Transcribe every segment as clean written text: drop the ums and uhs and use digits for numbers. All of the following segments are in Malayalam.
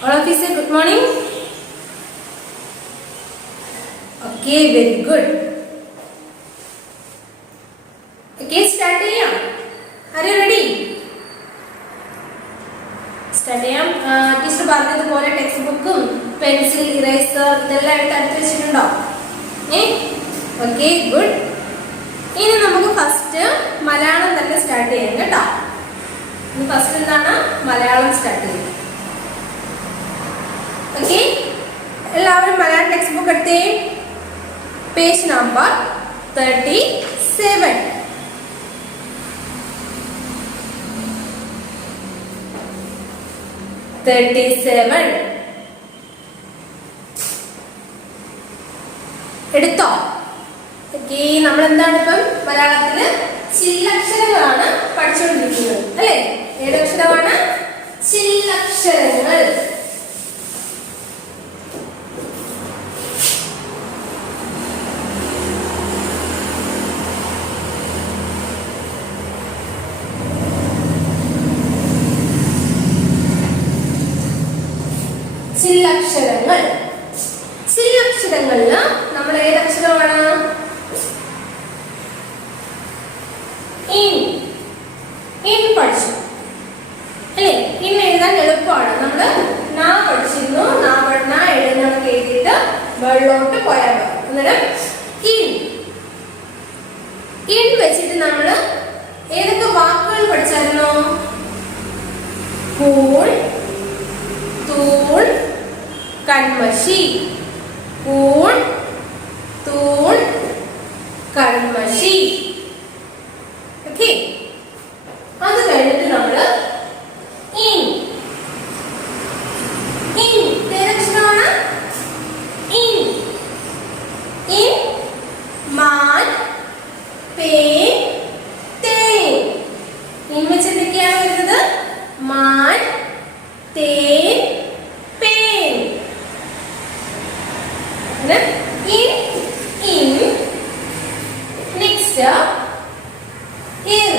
All of you say good morning. Okay, very good. Okay, start ചെയ്യാം. Are you ready? Start ചെയ്യാം. ടീച്ചർ പറഞ്ഞതുപോലെ ടെക്സ്റ്റ് ബുക്കും പെൻസിൽ ഇറേസർ ഇതെല്ലാം എടുത്ത് വെച്ചിട്ടുണ്ടോ? Okay, good. ഇനി നമുക്ക് ഫസ്റ്റ് മലയാളം തന്നെ സ്റ്റാർട്ട് ചെയ്യാം കേട്ടോ. ഫസ്റ്റ് എന്താണ് മലയാളം സ്റ്റാർട്ട് ചെയ്യുന്നത്. ഓക്കെ, എല്ലാവരും മലയാളം ടെക്സ്റ്റ് ബുക്ക് എടുത്തേ. Page number 37. എടുത്തോ? ഓക്കെ, നമ്മൾ എന്താണ് ഇപ്പം മലയാളത്തില് ചില്ലക്ഷരങ്ങളാണ് പഠിച്ചുകൊണ്ടിരിക്കുന്നത് അല്ലെ? ഏതക്ഷരമാണ്? ചില്ലക്ഷരങ്ങൾ. ചില്ലക്ഷരങ്ങൾ. ചില്ലക്ഷരങ്ങളില് നമ്മൾ ഏതക്ഷരമാണ്? ഇൻ പഠിച്ചു അല്ലേ? ഇൻ എഴുതാൻ എളുപ്പമാണ്. നമ്മള് നാ പഠിച്ചിരുന്നു. നാ എഴുതുന്നതൊക്കെ എഴുതിയിട്ട് വെള്ളോട്ട് പോയാൽ മതി. അന്നേരം ഇൻ വെച്ചിട്ട് നമ്മള് ഏതൊക്കെ വാക്കുകൾ പഠിച്ചായിരുന്നോ? കൂൺ, തൂൺ, കൺമഷി. കൂൺ, തൂൺ, കൺമഷി. ഓക്കെ, അത് കഴിഞ്ഞിട്ട് നമ്മള് ഏതക്ഷരമാണ്? ഇൻ മാൻ, പേൻ, തേൻ. ഇൻ വെച്ച് എന്തൊക്കെയാണ് വരുന്നത്? മാൻ, തേൻ, പേൻ. ഇൻ നെക്സ്റ്റ് ഇർ.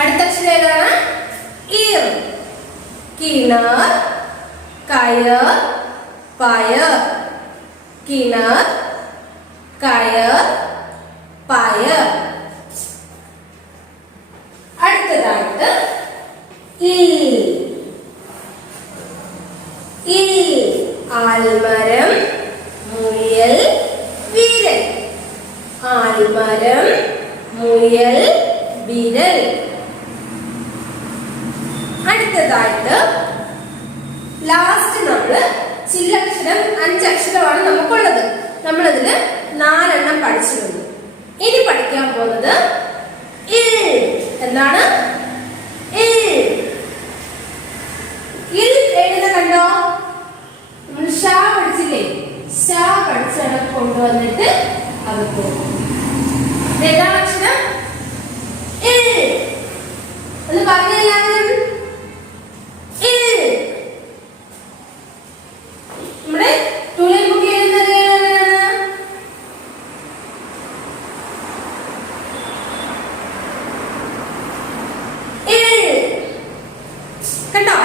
അടുത്ത അക്ഷരം ഏതാണ്? ഇർ. കിണർ, കയർ, പയർ. കിണർ, കയർ, പയർ. അടുത്തതായിട്ട് ആൽമരം, മുയൽ, വിരൽ. ആൽമരം, മുയൽ, വിരൽ. അടുത്തതായിട്ട് ലാസ്റ്റ് നമ്മള് ചില്ലക്ഷരം 5 അക്ഷരമാണ് നമുക്കുള്ളത്. നമ്മളതില് 4 എണ്ണം പഠിച്ചിരുന്നു. ഇനി പഠിക്കാൻ പോകുന്നത് എന്താണ്? എഴുത കണ്ടോ? നമ്മൾ ഷാ പഠിച്ചില്ലേ? ഷാ പഠിച്ചത് കൊണ്ടുവന്നിട്ട് അത് പോകും. ഏതാണ് അക്ഷരം? ഒന്ന് പറഞ്ഞ എല്ലാവരും. നമ്മുടെ ടൂളിൽ ബുക്ക് എഴുതുന്നത് കണ്ടോ?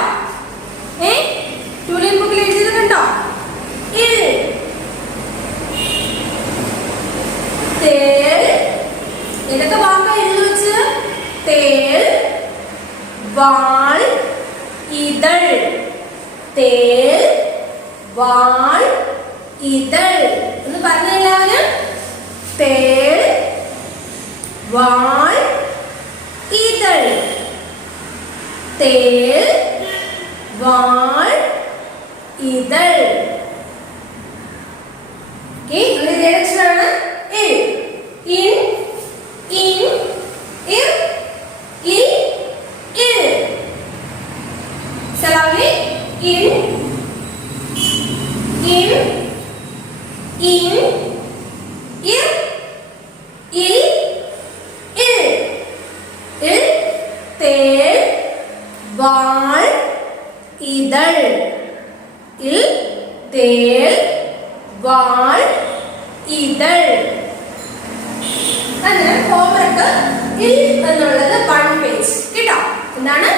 ടൂളിൽ ബുക്കിൽ എഴുതിയത് കണ്ടോ? തേൾ. ഏതൊക്കെ വാക്കാ എഴുതി വെച്ച്? തേൾ, വാൾ, ഇതൾ. തേൾ, വാൾ, ഇതൾ. ഒന്ന് പറഞ്ഞ എല്ലാവരും. തേൾ, വാൾ, ഇതൾ. തേൾ, വാൾ, ഇതൾ. ഓക്കെ, ഇതിന്റെ ഏതക്ഷരമാണ്? ഇൻ, ഇർ, ഇൽ, ഇൽ. സലാമി. ഇൻ, ഇർ, ഇൽ, ഇൽ. തേൾ, വാൾ, ഇതൾ. ഇൽ, തേൾ, വാൾ, ഇതൾ. അങ്ങനെ ഹോംവർക്ക് ഇൽ എന്നുള്ളത് 1 പേജ് കേട്ടോ. എന്താണ്?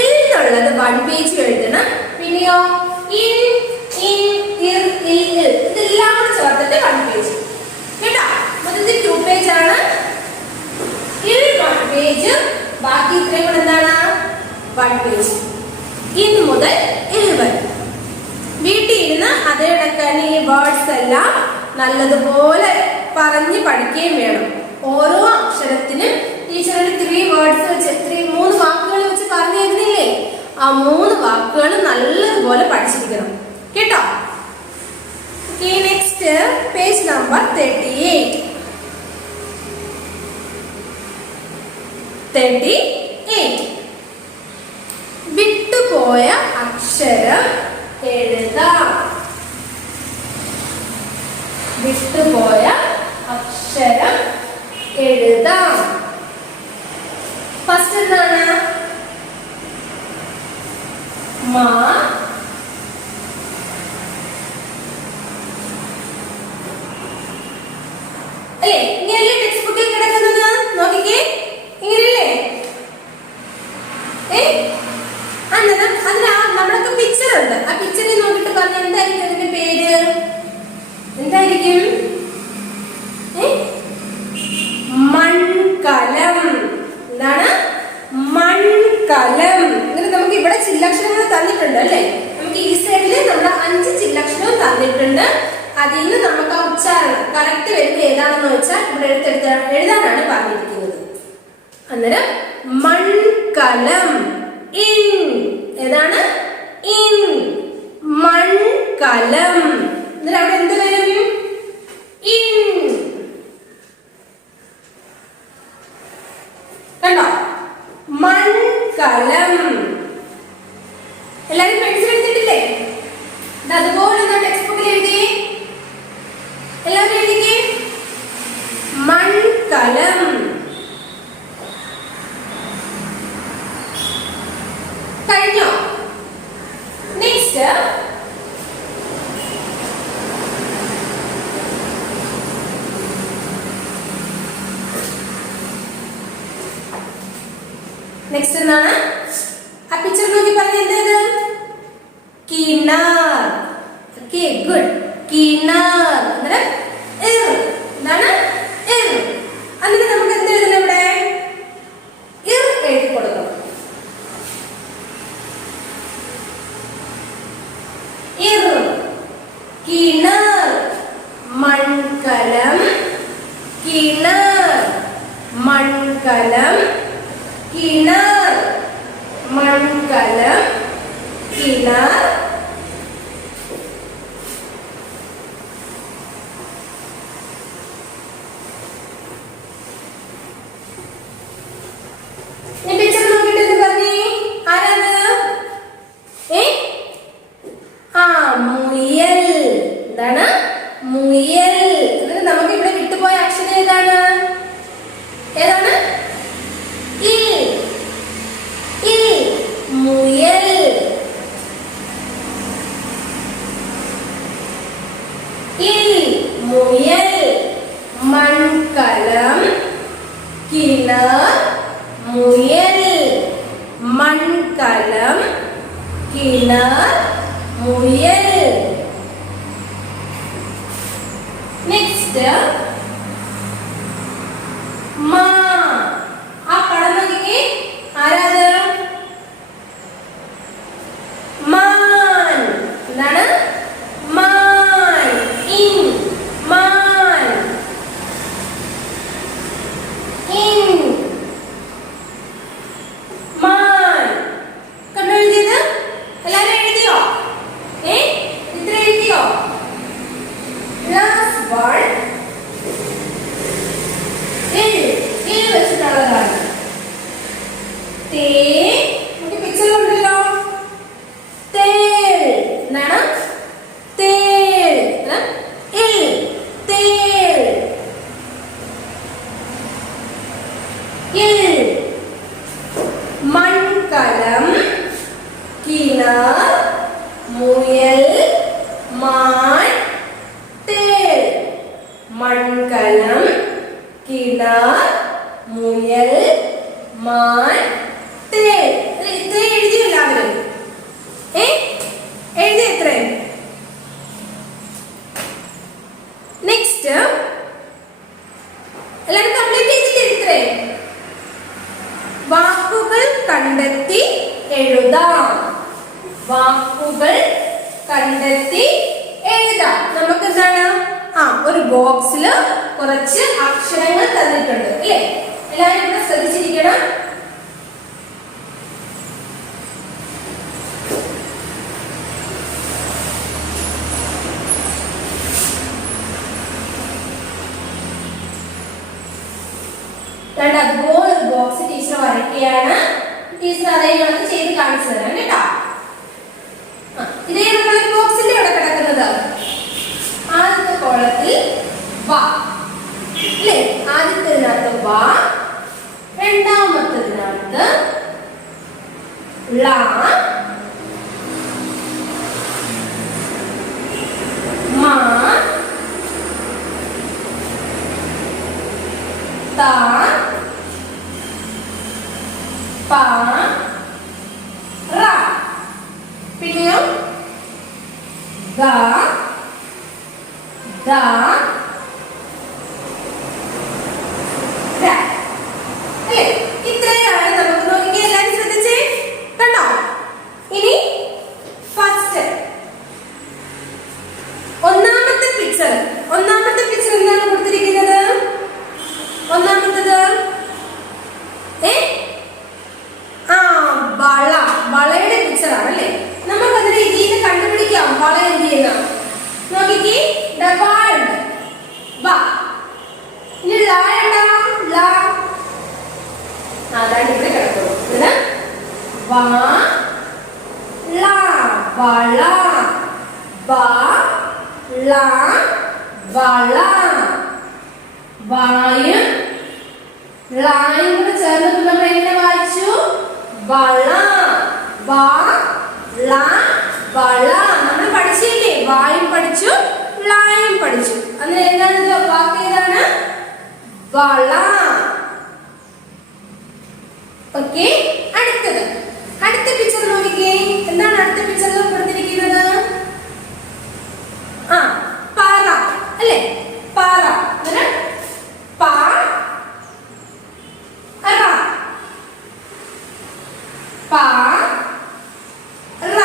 ഇൽ എന്നുള്ളത് 1 പേജ് എഴുതണം. കിട്ടിയോ? ഇൻ ഇൻ ഇർ ഇൽ ഇതെല്ലാം കൂടെ ചേർത്തിട്ട് 1 പേജ് കേട്ടോ. മൊത്തത്തിൽ 2 പേജ് ആണ്. ഇൽ 1 പേജ്, ബാക്കി ഇത്രയും കൂടെ എന്താണ് 1 പേജ്. ഇൻ മുതൽ ഇൽ വരെ വീട്ടിൽ ഇരുന്ന് അതേ കണക്കാണ് ഈ വേർഡ്സ് എല്ലാം നല്ലതുപോലെ പറഞ്ഞ് പഠിക്കുകയും വേണം. ഓരോ അക്ഷരത്തിനും ടീച്ചർ 3 വേർഡ്സ് വെച്ച് 3 വാക്കുകൾ വെച്ച് പറഞ്ഞു തരുന്നില്ലേ? ആ 3 വാക്കുകൾ നല്ലതുപോലെ പഠിച്ചിരിക്കണം കേട്ടോ. Okay, next page number 38. 38 വിട്ടുപോയ അക്ഷരം എഴുതാം. വിട്ടുപോയ അക്ഷരം എഴുതാം. ഫസ്റ്റ് എന്താണ്? മാ. അല്ലേ? ഇങ്ങനെയല്ലേ ടെക്സ്റ്റ് ബുക്കിൽ കിടക്കുന്നത്? നോക്കിക്കേ, ഇങ്ങനെയല്ലേ? അന്നേരം നമ്മളൊക്കെ പിക്ചർ ഉണ്ട്. ആ പിക്ചറിൽ നോക്കിട്ട് പറഞ്ഞ എന്തായിരിക്കും അതിന്റെ പേര്? എന്തായിരിക്കും? മൺകലം. എന്താണ്? മൺകലം. എന്നിട്ട് നമുക്ക് ഇവിടെ ചില്ലക്ഷരങ്ങൾ തന്നിട്ടുണ്ട് അല്ലേ? നമുക്ക് ഈ സൈഡില് നമ്മുടെ 5 ചില്ലക്ഷരവും തന്നിട്ടുണ്ട്. അതിൽ നിന്ന് നമുക്ക് ആ ഉച്ചാരണം കറക്റ്റ് വരുന്നത് ഏതാണെന്ന് വെച്ചാൽ ഇവിടെ എഴുതാനാണ് പറഞ്ഞിരിക്കുന്നത്. അന്നേരം മൺകലം. ഇൻ ഏതാണ്? ഇൻ മൺകലം. എന്നിട്ട് അവിടെ എന്ത് വരും? ഇൻ. കണ്ടോ? മൺകലം. എല്ലാരും പെൻസിൽ എടുത്തിട്ടില്ലേ? അതുപോലെ ടെക്സ്റ്റ് ബുക്കിൽ എഴുതി. എല്ലാവരും എഴുതിക്കേ. മൺകലം. കഴിഞ്ഞോ? നെക്സ്റ്റ് എന്താണ്? ആ പിക്ചർ നോക്കി പറഞ്ഞ എന്തേത്? കിണർ. Okay, good. കിണർ. എന്താണ്? ഇർ. എന്നിട്ട് നമുക്ക് എന്ത് എഴുതണം? ഇവിടെ ഇർ എഴുതി കൊടുക്കണം. ഇർ. കിണർ. മൺകലം. കിണർ. മൺകലം. കിണർ. മൺകലം. കിണർ. പിക്ചർ നോക്കിട്ട് എന്ത് പറഞ്ഞേ? ആരാണ്? മുയൽ. എന്താണ്? മുയൽ. എന്നിട്ട് നമുക്ക് ഇവിടെ വിട്ടുപോയ അക്ഷരം ഏതാണ്? ഏതാണ്? ഇൽ. ഇൽ. മുയൽ. ഇൽ. മുയൽ. മൺകലം. കിണർ. മുയൽ. മൺകലം. കിണർ. മുയൽ. നെക്സ്റ്റ് മാ. ആ പടം നോക്കിക്കേ. ആരാത്? മാൻ. എന്താണ്? മാൻ. ഇൻ. മാൻ. ഇൻ. മാൻ. കണ്ടോ എഴുതിയത്? എല്ലാരും എഴുതിയോ? ഇത്ര എഴുതിയോ? ലാസ്റ്റ് വൺ ഇൽ വെച്ചിട്ടുള്ളതാണ്. തേ. നമുക്ക് പിക്ചർ ഉണ്ടല്ലോ. തേൾ. എന്താണ്? തേൾ. ഇൽ. തേൾ. ഇൽ. മൺകലം. കിണർ. മുയൽ. മാൻ. തേൾ. മൺകലം. കിണർ. മുയൽ. മാൻ. തേൾ. ഇത്രയും എഴുതി എല്ലാവരും. വാക്കുകൾ കണ്ടെത്തി എഴുതാം. നമുക്ക് എന്താണ് ഒരു ബോക്സിൽ കുറച്ച് അക്ഷരങ്ങൾ തന്നിട്ടുണ്ട് അല്ലേ? എല്ലാവരും ഇവിടെ ശ്രദ്ധിച്ചിരിക്കണം. അതുപോലെ ഒരു ബോക്സ് ടീച്ചർ വരയ്ക്കുകയാണ്. ടീച്ചർ അതേ കണക്ക് ചെയ്ത് കാണിച്ചു തരാം കേട്ടോ. ഇതേ നമ്മളൊരു ബോക്സിന്റെ ഇവിടെ കിടക്കുന്നത് ആദ്യത്തെ കോളത്തിൽ വ അല്ലേ? ആദ്യത്തേതിനകത്ത് വ, രണ്ടാമത്തേതിനകത്ത് ള, മ, ത, പ, റ. പിന്നെയോ ഗ, ദ, ര. അല്ലേ? ഇത്രയാണ് നമുക്ക് നോക്കി. എല്ലാവരും ശ്രദ്ധിച്ചേ കണ്ടോ? ഇനി ഫസ്റ്റ് ഒന്നാമത്തെ പിക്ചർ എന്താണ് കൊടുത്തിരിക്കുന്നത്? ഒന്നാമത്തേത് വളയുടെ പിക്ചറാണ് അല്ലേ? നമുക്ക് അതിനെ ഇതിന് കണ്ടുപിടിക്കാം. വള എന്ത് ചെയ്യുന്ന നോക്കിക്കേ. ഡബാളുണ്ട് ബ. ഇനി ല ഉണ്ടോ? ല അതാണ് ഇവിടെ കിടക്കുന്നു. ഇത് വ ള വള, ബ ള വള. വായും ളായും കൂടെ ചേർന്നപ്പോൾ നമ്മൾ എങ്ങനെ വായിച്ചു? വള. വ ള വള. നമ്മൾ പഠിച്ചില്ലേ? വായും പഠിച്ചു, ളായും പഠിച്ചു. അങ്ങനെ എന്താണ് വാക്ക്? ഏതാണ്? വള. ഓക്കെ. അടുത്ത പിക്ചർ നോക്കിക്കേ. എന്താണ് അടുത്ത പിക്ചറിൽ കൊടുത്തിരിക്കുന്നത്? പാറ അല്ലേ? പാറ. പ റ, പ റ,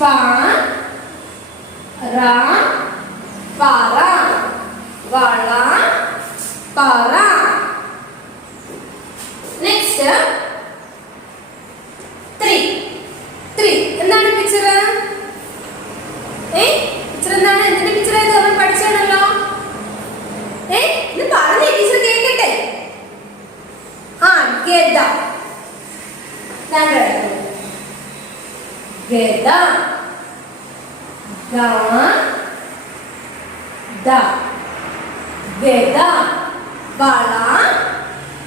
പ റ, പറ, വള, പറ. നെക്സ്റ്റ് 3. എന്താണ് പിക്ചർ? പിക്ചർ എന്താണ്? എന്തിന്റെ പിക്ചർ ആയത്? നമ്മൾ പഠിച്ചാണല്ലോ. ഇത് പറഞ്ഞേ ടീച്ചർ കേക്കട്ടെ. ഗദ. ഗദ, ഗ, ദ. ഗദ. വള,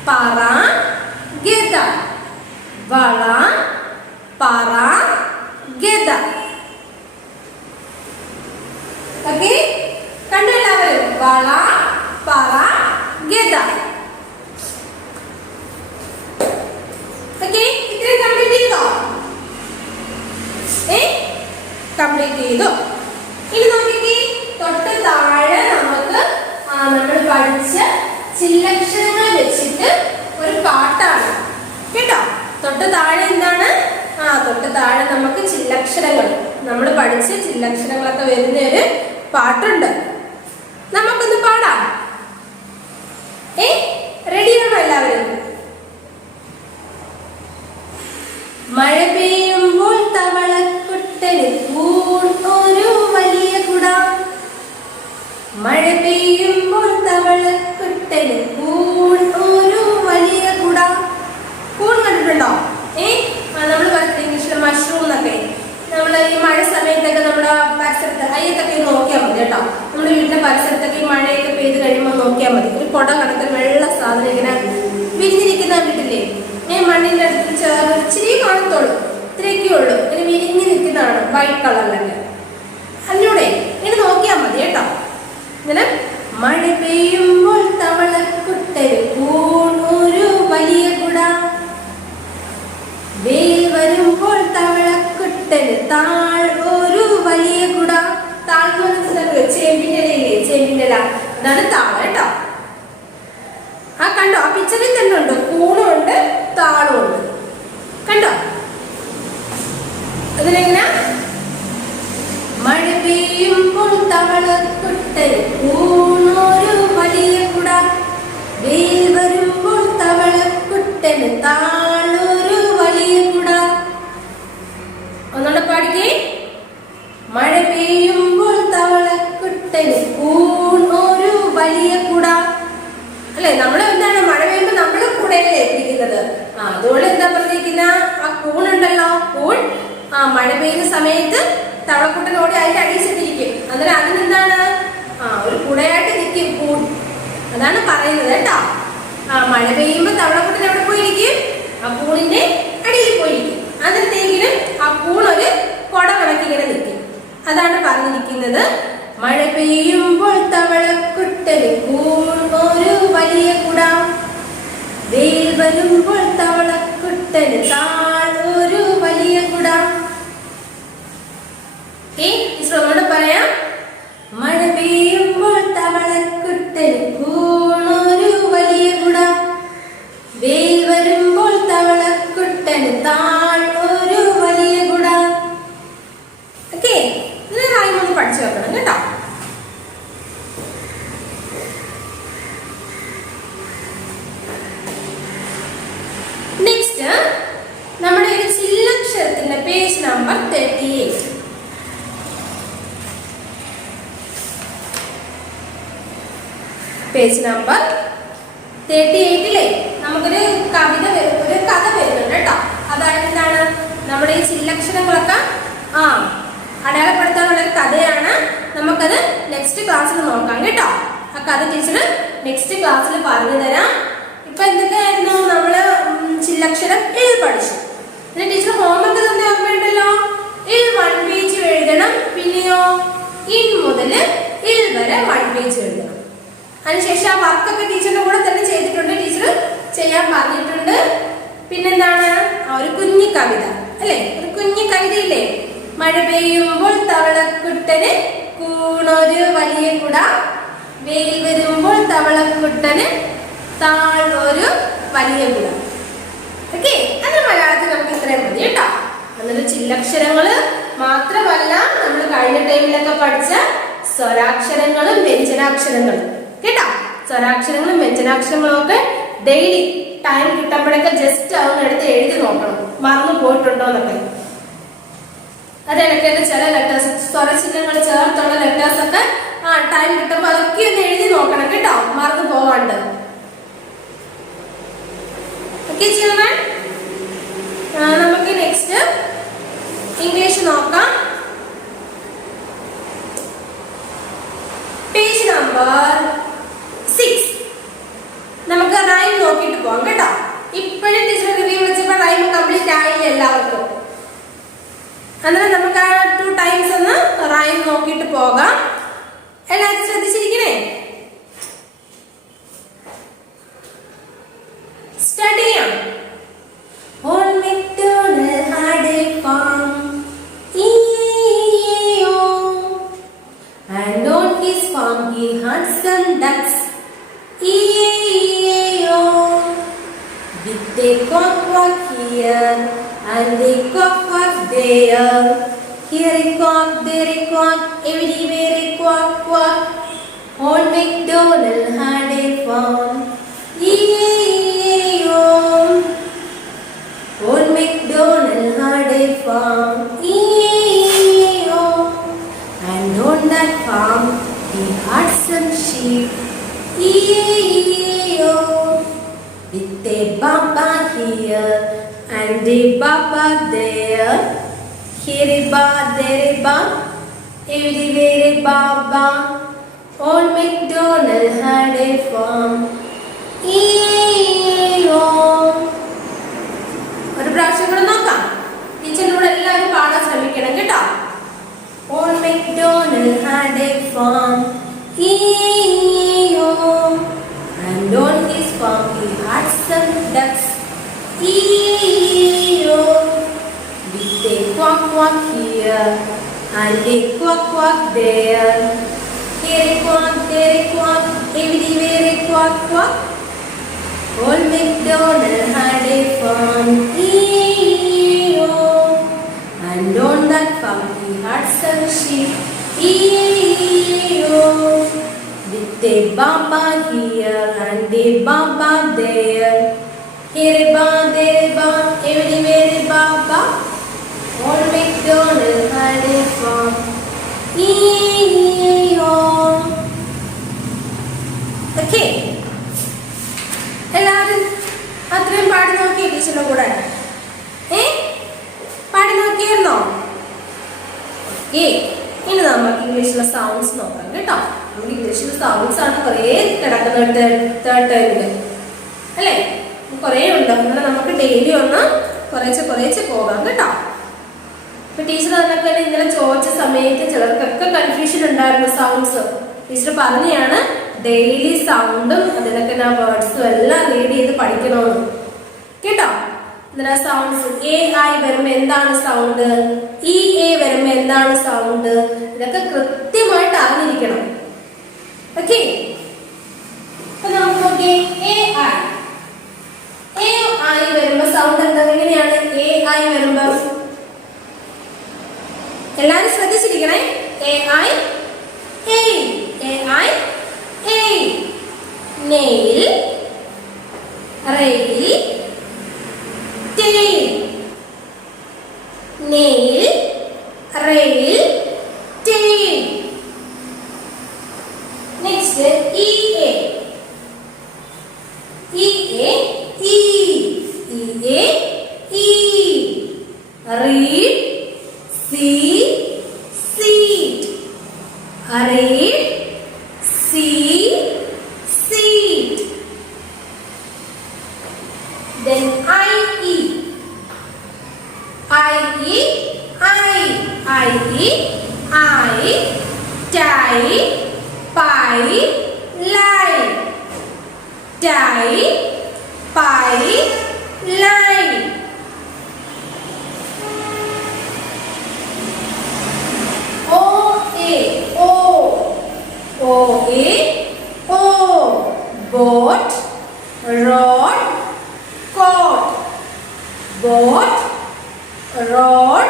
പറ, ഗദ. വള, പറ, ഗദ. ഓക്കെ? കണ്ടോ എല്ലാവരും? വള, പറ, ഗദ. ഓക്കെ? ഇത്രയും കംപ്ലീറ്റ് ചെയ്തോ? കംപ്ലീറ്റ് ചെയ്തു. ഇനി നോക്കിക്കേ. തൊട്ട് താഴെ നമുക്ക് നമ്മൾ പഠിച്ച ചില്ലക്ഷരങ്ങൾ വെച്ചിട്ട് ഒരു പാട്ടാണ് കേട്ടോ. തൊട്ട് താഴെ എന്താണ്? തൊട്ട് താഴെ നമുക്ക് ചില്ലക്ഷരങ്ങൾ, നമ്മൾ പഠിച്ച ചില്ലക്ഷരങ്ങളൊക്കെ വരുന്ന ഒരു പാട്ടുണ്ട്. നമുക്കൊന്ന് പാടാം. റെഡിയാണോ എല്ലാവരും? മഴ പെയ്യുമ്പോൾ തവളക്കുട്ടന് കൂൺ ഒരു വലിയ കുട. മഴ പെയ്യുമ്പോൾ തവളക്കുട്ടന് കൂൺ ഒരു വലിയ കുട. കൂൺ കണ്ടിട്ടുണ്ടോ? നമ്മൾ പറയുന്നത് ഇംഗ്ലീഷിൽ മഷ്റൂം എന്നൊക്കെ. നമ്മൾ ഈ മഴ സമയത്തൊക്കെ നമ്മുടെ പരിസരത്ത് അയ്യത്തൊക്കെ നോക്കിയാൽ മതി കേട്ടോ. നമ്മുടെ വീടിന്റെ പരിസരത്തൊക്കെ ഈ മഴയൊക്കെ പെയ്ത് കഴിയുമ്പോൾ നോക്കിയാൽ മതി. ഒരു കുട കണക്ക് വെള്ള സാധനം ഇങ്ങനെ വിരിഞ്ഞിരിക്കുന്ന കണ്ടിട്ടില്ലേ? മണ്ണിന്റെ അടുത്ത് ചേർന്ന് ഇച്ചിരി കാണത്തുള്ളൂ, ഇത്രയൊക്കെ ഉള്ളൂ. ഇങ്ങനെ വിരിഞ്ഞ് നിൽക്കുന്നതാണ് വൈറ്റ് കളറിലൊക്കെ. അതിലൂടെ ഇങ്ങനെ നോക്കിയാൽ മതി കേട്ടോ. ഇങ്ങനെ മഴ പെയ്യുമ്പോൾ തവളക്കുട്ടന് കൂൺ ഒരു വലിയ കുട. വെയിൽ വരുമ്പോൾ തവളക്കുട്ടന് താൾ ഒരു വലിയ കുട. താഴ്ന്നു ചേമ്പിന്റെ ഇലയില്ലേ? ചേമ്പിന്റെ ഇല, അതാണ് താള കേട്ടോ. കണ്ടോ? ആ പിക്ചറിൽ തന്നെ ഉണ്ട്, കൂണുണ്ട് താളും ഉണ്ട്. കണ്ടോ? അതിനെങ്ങനെ? മഴ പെയ്യുമ്പോൾ തവളക്കുട്ടൻ ഊണൊരു വലിയ കുട, വെയിൽ വരുമ്പോൾ തവളക്കുട്ടന് താഴൊരു വലിയ കുട. ഒന്നുകൂടെ പാടിക്കേ. മഴ പെയ്യുമ്പോൾ തവളക്കുട്ടന് ഊണൊരു വലിയ കുട. അല്ലെ, നമ്മള് എന്താണ് മഴ പെയ്യുമ്പോൾ നമ്മള് കൂടെയല്ലേ പിടിക്കുന്നത്. അതുകൊണ്ട് എന്താ പറഞ്ഞിരിക്കുന്ന ആ കൂണുണ്ടല്ലോ, കൂൺ മഴ പെയ്യുന്ന സമയത്ത് തവളക്കുട്ടനോട് അതിന്റെ അടിയിച്ചിട്ടിരിക്കും. അന്നേരം അതിനെന്താണ് ഒരു കുടയായിട്ട് നിൽക്കും കൂൺ. അതാണ് പറയുന്നത് കേട്ടോ. മഴ പെയ്യുമ്പോ തവളക്കുട്ടൻ എവിടെ പോയിരിക്കും? ആ കൂണിന്റെ അടിയിൽ പോയിരിക്കും. അതിനത്തേക്കിനും ആ കൂണൊരു കുട കണക്കി ഇങ്ങനെ നിൽക്കും. അതാണ് പറഞ്ഞിരിക്കുന്നത്. മഴ പെയ്യുമ്പോൾ തവളക്കുട്ടന് കൂൺ ഒരു വലിയ കുട, വെയിൽ വരുമ്പോൾ തവളക്കുട്ടന് താഴൊരു വലിയ കുട. ഒന്നുകൂടെ പറയാം. മഴ പെയ്യുമ്പോൾ തവളക്കുട്ടന് കൂണൊരു വലിയ കുട, വെയിൽ വരുമ്പോൾ തവളക്കുട്ടന് താഴൊരു വലിയ കുട. ഓക്കെ, ഇതിനെ റൈം ഒന്ന് പഠിച്ചു വെക്കണം കേട്ടോ. നെക്സ്റ്റ് നമ്മുടെ ഒരു ചില്ലക്ഷരത്തിന്റെ പേജ് നമ്പർ 38. പേജ് നമ്പർ 38 നമുക്കൊരു കഥ വരുന്നുണ്ട് കേട്ടോ. അതായത് എന്താണ്, നമ്മുടെ ഈ ചില്ലക്ഷരങ്ങളൊക്കെ അടയാളപ്പെടുത്താനുള്ള ഒരു കഥയാണ്. നമുക്കത് നെക്സ്റ്റ് ക്ലാസ്സിൽ നോക്കാം കേട്ടോ. ആ കഥ ടീച്ചർ നെക്സ്റ്റ് ക്ലാസ്സിൽ പറഞ്ഞു തരാം. ഇപ്പൊ എന്തൊക്കെയായിരുന്നു നമ്മള് ചില്ലക്ഷരം എഴുതി പഠിച്ചു. പിന്നെ ടീച്ചർ ഹോംവർക്ക് തന്നെ ഓർമ്മയുണ്ടല്ലോ. 1 പേജ് എഴുതണം. പിന്നെയോ ഇൻ മുതൽ ഇൽ വരെ 1 പേജ് എഴുതണം. അതിനുശേഷം ആ വർക്കൊക്കെ ടീച്ചറിന്റെ കൂടെ തന്നെ ചെയ്തിട്ടുണ്ട്. ടീച്ചർ ചെയ്യാൻ പറഞ്ഞിട്ടുണ്ട്. പിന്നെന്താണ്, ഒരു കുഞ്ഞു കവിത അല്ലെ, ഒരു കുഞ്ഞു കവിതയില്ലേ? മഴ പെയ്യുമ്പോൾ തവളക്കുട്ടന് കൂണൊരു വലിയ കുട, വെയിൽ വരുമ്പോൾ തവളക്കുട്ടന് താഴൊരു വലിയ കുട. ഓക്കെ, അത് മലയാളത്തിൽ നമുക്ക് ഇത്രയും മതി കേട്ടോ. അന്നൊരു ചില്ലക്ഷരങ്ങള് മാത്രമല്ല, നമ്മൾ കഴിഞ്ഞ ടൈമിലൊക്കെ പഠിച്ച സ്വരാക്ഷരങ്ങളും വ്യഞ്ജനാക്ഷരങ്ങളും കേട്ടോ. സ്വരാക്ഷരങ്ങളും വ്യഞ്ജനാക്ഷരങ്ങളും ഒക്കെ ഡെയിലി ടൈം കിട്ടുമ്പോഴൊക്കെ ജസ്റ്റ് അതൊന്ന് എടുത്ത് എഴുതി നോക്കണം, മറന്നു പോയിട്ടുണ്ടോ എന്നൊക്കെ. അതെനിക്ക് ചില ലെറ്റേഴ്സ് സ്വരചിഹ്നങ്ങൾ ചേർത്തുള്ള ലെറ്റേഴ്സ് ഒക്കെ ടൈം കിട്ടുമ്പോൾ അതൊക്കെ ഒന്ന് എഴുതി നോക്കണം കേട്ടോ, മറന്നു പോവാണ്ട്. ഓക്കെ ചിൽഡ്രൻ, നമുക്ക് നെക്സ്റ്റ് ഇംഗ്ലീഷ് നോക്കാം. പേജ് നമ്പർ 6 നമുക്ക് റൈം നോക്കിയിട്ട് പോകാം കേട്ടോ. ഇപ്പോഴും ടീച്ചർ റിവ്യൂ വിളിച്ചപ്പോൾ റൈം കംപ്ലീറ്റ് ആയില്ല എല്ലാവർക്കും. അന്നേരം നമുക്ക് ആ 2 ടൈംസ് ഒന്ന് റൈം നോക്കിയിട്ട് പോകാം. എല്ലാവരും ശ്രദ്ധിച്ചിരിക്കണേ. സ്റ്റാർട്ട് ചെയ്യാം. On MacDonald had a farm, E-E-E-O, and on his farm he had some ducks, E-E-E-O, with a quack here and a quack there, here a quack, there a quack, everywhere a quack quack. On MacDonald had a farm, E-E-E-O. On MacDonald had a farm, E-E-E-O, and on that farm he had some sheep, E-E-E-O, with a baba here and a baba there, here a ba, there a ba, everywhere a baba. On MacDonald had a farm, E-E-E-O. ഒരു പ്രാവശ്യം കൂടെ നോക്കാം. ടീച്ചറിനോട് എല്ലാവരും പാടാൻ ശ്രമിക്കണം കേട്ടോ. On MacDonald had a farm, E-E-E-O, and on his farm he had some ducks, E-E-E-O, with a quack quack here and a quack quack there, here a quack, there a quack, everywhere a quack quack. On MacDonald had a farm, E-E-E-O, and on They baba here and they baba there. Here ba, there ba, everywhere baba. Old MacDonald had a farm. E-E-O. Okay. എല്ലാവരും അത്രയും പാടി നോക്കിയേ ടീച്ചറിന്റെ കൂടെ? പാടി നോക്കിയായിരുന്നോ? ഇനി നമുക്ക് ഇംഗ്ലീഷിലെ സൗണ്ട്സ് നോക്കാം കേട്ടോ. നമുക്ക് ഇംഗ്ലീഷിലെ സൗണ്ട്സ് ആണ് കുറേ കിടക്കുന്നത് തേർഡ് ടൈമില് അല്ലേ? കുറേ ഉണ്ട്. അങ്ങനെ നമുക്ക് ഡെയിലി ഒന്ന് കുറേശ്ശെ പോകാം കേട്ടോ. ഇപ്പൊ ടീച്ചർ അതിനൊക്കെ ഇന്നലെ ചോദിച്ച സമയത്ത് ചിലർക്കൊക്കെ കൺഫ്യൂഷൻ ഉണ്ടായിരുന്നു. സൗണ്ട്സ് ടീച്ചർ പറഞ്ഞാണ് ഡെയിലി സൗണ്ടും അതിനൊക്കെ വേർഡ്സും എല്ലാം റീഡ് ചെയ്ത് പഠിക്കണമെന്ന് കേട്ടോ. ഇതിനാ സൗണ്ട്സ് എ ഐ വരുമ്പോ എന്താണ് സൗണ്ട്, ഇ എ വരുമ്പോ എന്താണ് സൗണ്ട്, ഇതൊക്കെ കൃത്യമായിട്ട് അറിഞ്ഞിരിക്കണം. ഓക്കെ, അപ്പൊ നമുക്ക് നോക്കിയേ എ ഐ വരുമ്പോ സൗണ്ട് എന്താ, എങ്ങനെയാണ് എ ഐ വരുമ്പോ? എല്ലാരും ശ്രദ്ധിച്ചിരിക്കണേ. A I nail, rail, tail. Nail, rail, tail. Next, E-A. E-A, E. E-A, E. Read, see, seat. Read, see, seat. Then I-E. I-E, eye. I-E, eye. Tie, pie, lie. Tie, pie, lie. O-A, O. O-A, O. Boat, rod, coat. Boat, rod,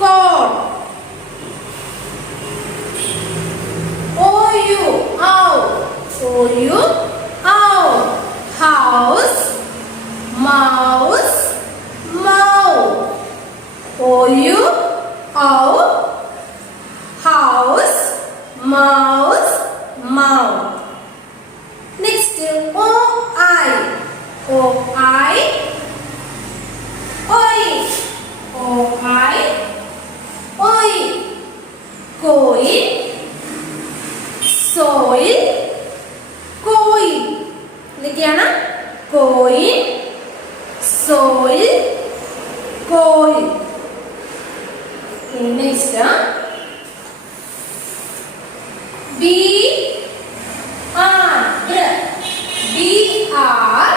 coat. O-U, ow. O-U, ow. House, mouse, mouth. O-U, ow. House, mouse, mouth. Next, O-I. O-I, oi. O-I, oi. Coin, soil, coin. ഇതൊക്കെയാണ് coin, soil, coin. Next, B-R. B-R.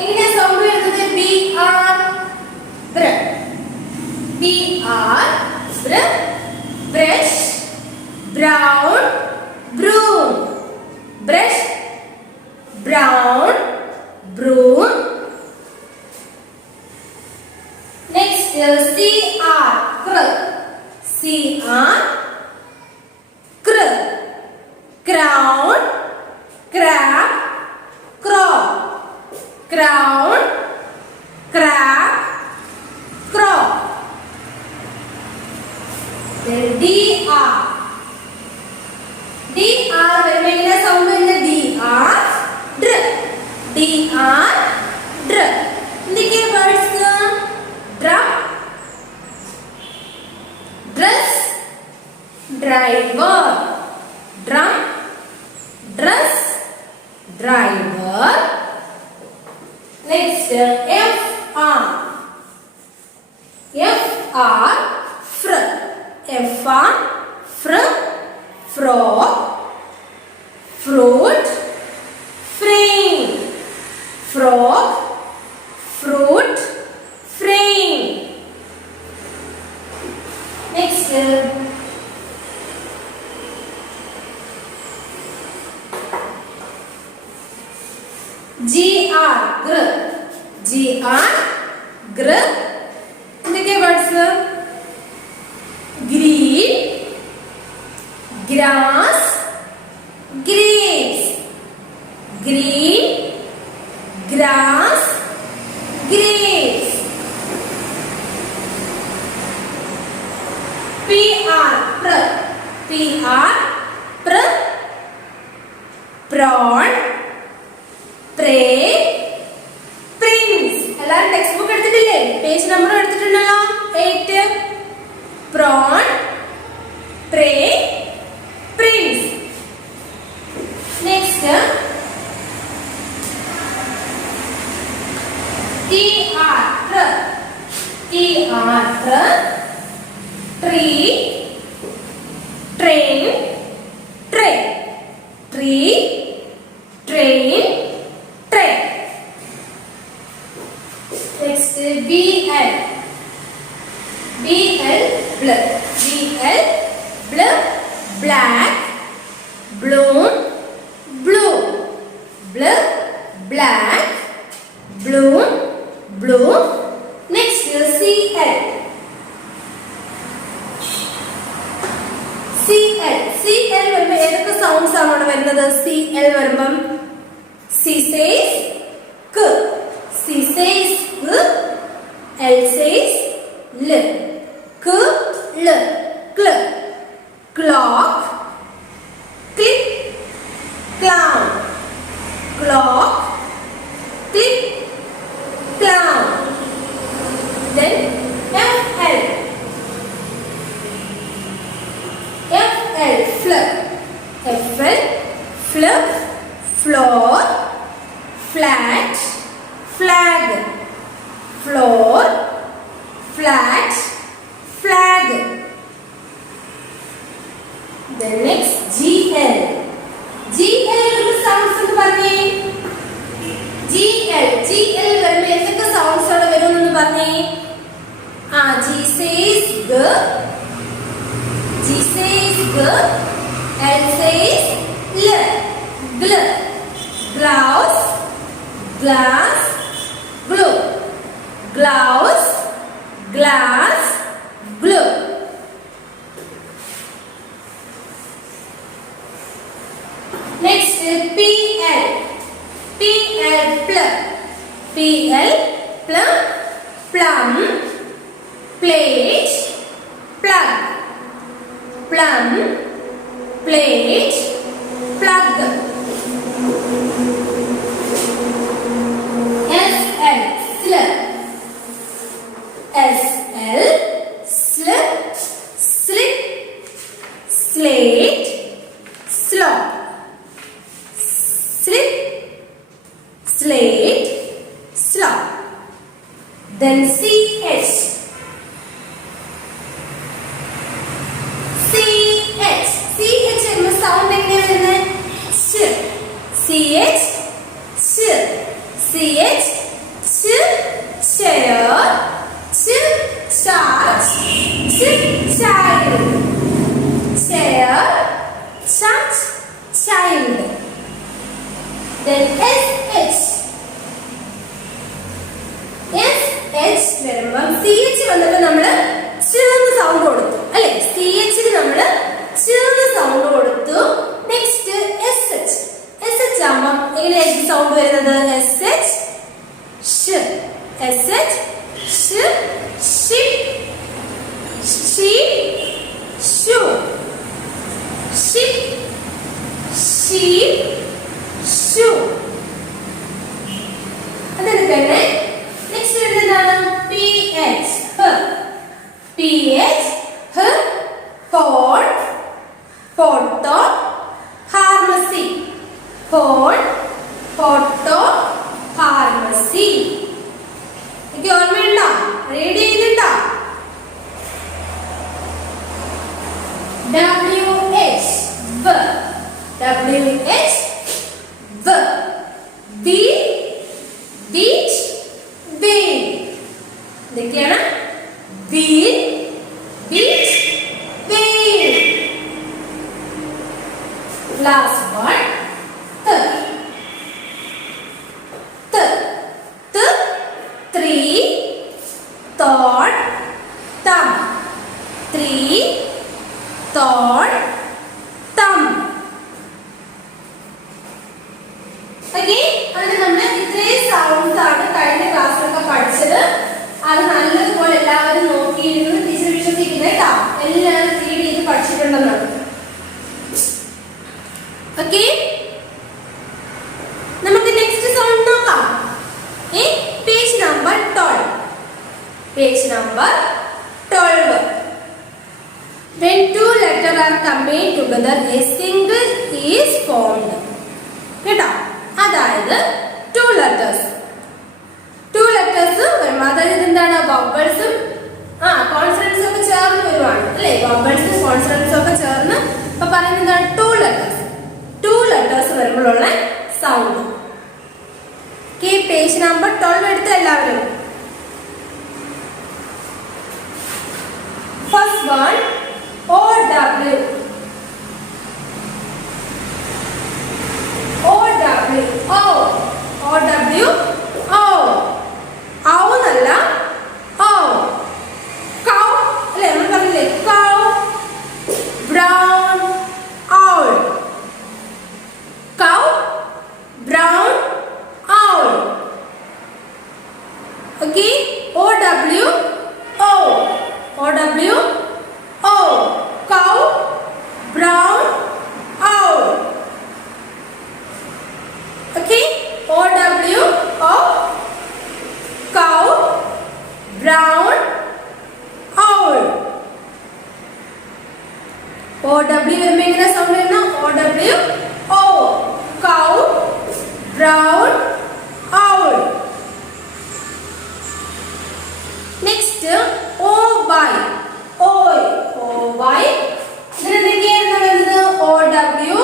എങ്ങനെയാ സൗണ്ട് വരുന്നത്? B-R. B-R. Brush, brown, broom. Brush, brown, broom. Next, C-R. C-R. Crown, crab, crow. Crown, crab, crow. Then D-R. D-R വരുമ്പോ എങ്ങനെ സൗണ്ട് വരുന്നത്? D-R, D-R, എന്തൊക്കെയാ words? Drum, dress, driver. Drum, dress, driver. Next, F-R. F-R, F-R, frog, fruit, frame. Frog, fruit, frame. Next, G-R, G-R, എന്തൊക്കെയാ words? Green, grass, green. pr, P-R, pr, prawn, pray, prince. എല്ലാവരും ടെക്സ്റ്റ് ബുക്ക് എടുത്തിട്ടില്ലേ? പേജ് നമ്പർ എടുത്തിട്ടുണ്ടല്ലോ 8. prawn, pray, prince. Next, T-R, T-R, tree, train, train, tree, train, train. Next, B-L, B-L, blur, B-L, blur, black, bloom, blue, blur, black, bloom, blue. Next, C-L, C-L, C-L വരുമ്പോൾ ഏതൊക്കെ സൗണ്ട്സ് ആണ് അവിടെ വരുന്നത്? C-L വരുമ്പം C says K, C says K, L says L, K, L, Kl, clock, click, clown, clock, click, clown. Then F-L, F-L, flip, F-L, flip, floor, flat, flag, floor, flat, flag. Then next G-L, G-L sounds എന്ന് പറഞ്ഞേ. G-L, G-L വരുമ്പോൾ ഏതൊക്കെ സൗണ്ട്സ് അവിടെ വരും എന്ന് പറഞ്ഞേ? G says G, G says G, L says L, Gl, grouse, glass, glue, glouse, glass, glue. Next, P-L, P-L, plum, P-L, plum, plum, plate, plug, plum, plate, plug. S-L, slip, S-L, slip, slip, slate, slop, slip, slate, slop. Then C-H, C-H, C-H എന്ന സൗണ്ട് എങ്ങനെയാണ് വരുന്നത്? ch, C-H, ch, C-H, ch, chair, ch, charge, ch, child, chair, charge, child. Then S-H, S-H വരുമ്പം CH വന്നിട്ട് നമ്മള് ചേർന്ന് സൗണ്ട് കൊടുത്തു അല്ലെ? CH നമ്മള് ചേർന്ന് സൗണ്ട് കൊടുത്തു. നെക്സ്റ്റ് SH, SH ആകുമ്പം എങ്ങനെയായിരിക്കും സൗണ്ട് വരുന്നത്? SH, sh, SH, sh, ship, sheep, shoe, ship, sheep, shoe. അതിന് തന്നെ നെക്സ്റ്റ് വരുന്നതാണ് PH, PH, port, photo, pharmacy, port, photo, pharmacy. എനിക്ക് ഓർമ്മയുണ്ടോ? റീഡ് ചെയ്യുന്നുണ്ടോ? WH, WH, beat, wheel. ഇതൊക്കെയാണ് wheel, beat, wheel. Last one, three, thought, thumb, three, thought, thumb. Okay, അങ്ങനെ നമ്മൾ ഇത്രയും സൗണ്ട്സ് ആണ് കഴിഞ്ഞ ക്ലാസ്സിലൊക്കെ പഠിച്ചത്. അത് നല്ലതുപോലെ എല്ലാവരും നോക്കിയിരുന്നു ടീച്ചർ വിശ്വസിക്കുന്നത് കേട്ടോ. എല്ലാവരും റീഡ് ചെയ്ത് പഠിച്ചിട്ട് page number 12. When two letters are combined together, a single is formed. കേട്ടോ, അതായത് two letters വരുമ്പോൾ അതായത് എന്താണ്, വവൽസും കോൺസണൻസും ഒക്കെ ചേർന്ന് വരുവാണ് അല്ലേ. വവൽസും കോൺസണൻസും ഒക്കെ ചേർന്ന് ഇപ്പൊ പറയുന്നത് എന്താണ്, ടു ലെറ്റേഴ്സ് വരുമ്പോഴുള്ള സൗണ്ട്. പേജ് നമ്പർ 12 എടുത്ത എല്ലാവരും. First one OW. ഔന്നല്ല ഓ. കൗ അല്ലേ, നമ്മൾ പറഞ്ഞില്ലേ cow. Brown owl. Cow brown owl. Okay, OW cow brown owl. Okay, OW cow brown owl. OW വരുമ്പോൾ എങ്ങനെ സൗണ്ട് വരുന്ന, OW cow brown owl. Next OY. ഇതിനെന്തൊക്കെയായിരുന്നു വരുന്നത്, OW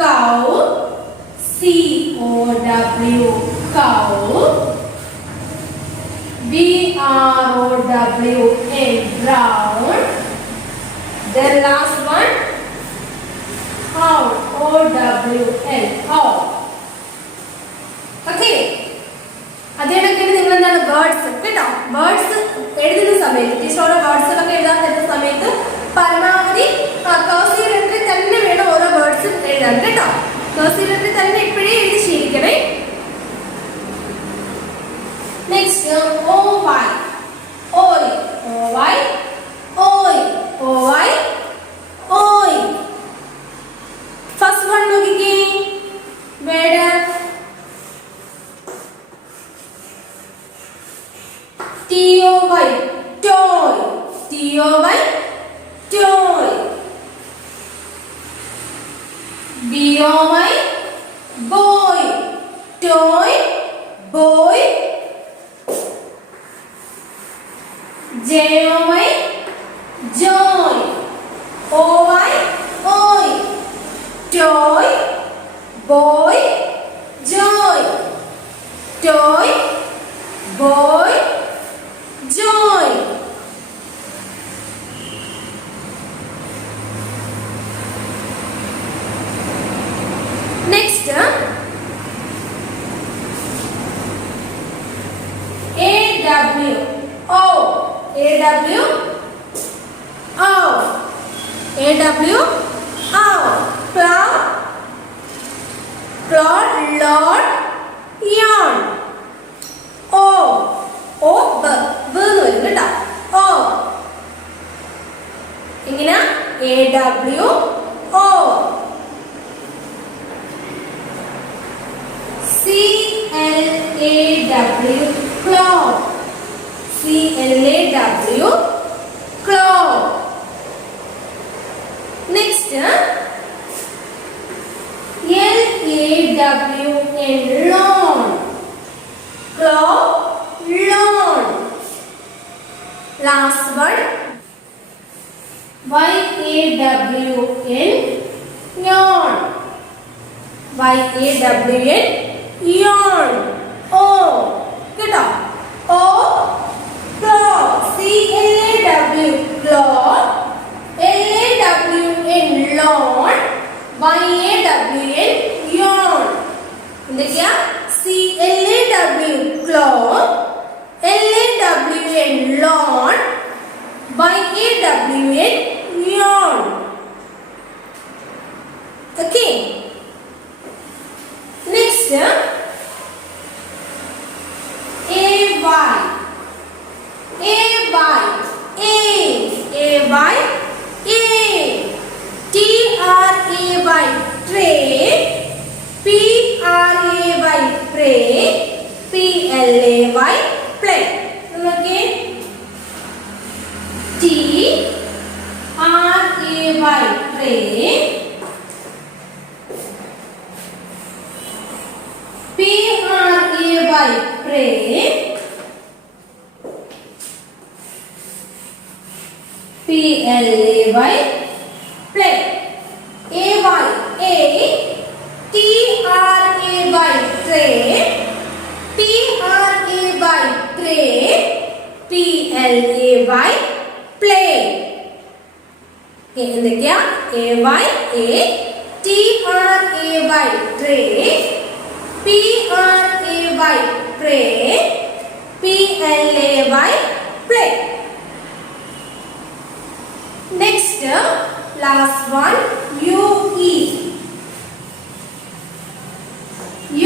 cow, COW cow, BROWN brown. The last one owl, OWL owl. Okay, അതേണൊക്കെയാണ് നിങ്ങൾ എന്താണ് വേർഡ്സ് കേട്ടോ. വേർഡ്സ് എഴുതുന്ന സമയത്ത് ടീച്ചറോടെ വേർഡ്സുകളൊക്കെ എഴുതാൻ തരുന്ന സമയത്ത് പരമാവധി കർസീവ് ലെറ്ററിൽ തന്നെ വേണം ഓരോ വേർഡ്സും എഴുതാൻ കേട്ടോ. കർസീവ് ലെറ്ററിൽ തന്നെ ഇപ്പോഴേ എഴുതി ശീലിക്കണേ. Next OY. ഫസ്റ്റ് വൺ നോക്കിക്കേ, word TOY toy. BOY boy. Toy boy. JOY joy. OY toy boy joy. Toy boy joy. Next plod lord yawn. ഇങ്ങനെ AWO. CLAW cloud. Next LAWN lawn. Last word YAWN yawn. കേട്ടോ. CLAW claw, LAWN lawn, YAWN yawn. എന്തൊക്കെയാ? CLAW claw, LAWN lawn, YAWN yawn. Okay. Next tray, PRAY pray, PLAY play. Okay. T-R-A-Y, tray. P-R-A-Y, pray. P-L-A-Y, play. A-Y, A. T-R-A-Y, tray. P-R-A-Y, tray. P-L-A-Y, play. എന്തൊക്കെയാ? A-Y, A. T-R-A-Y, tray. P-R-A-Y, pray. P-L-A-Y, play. Next, last one, U-E.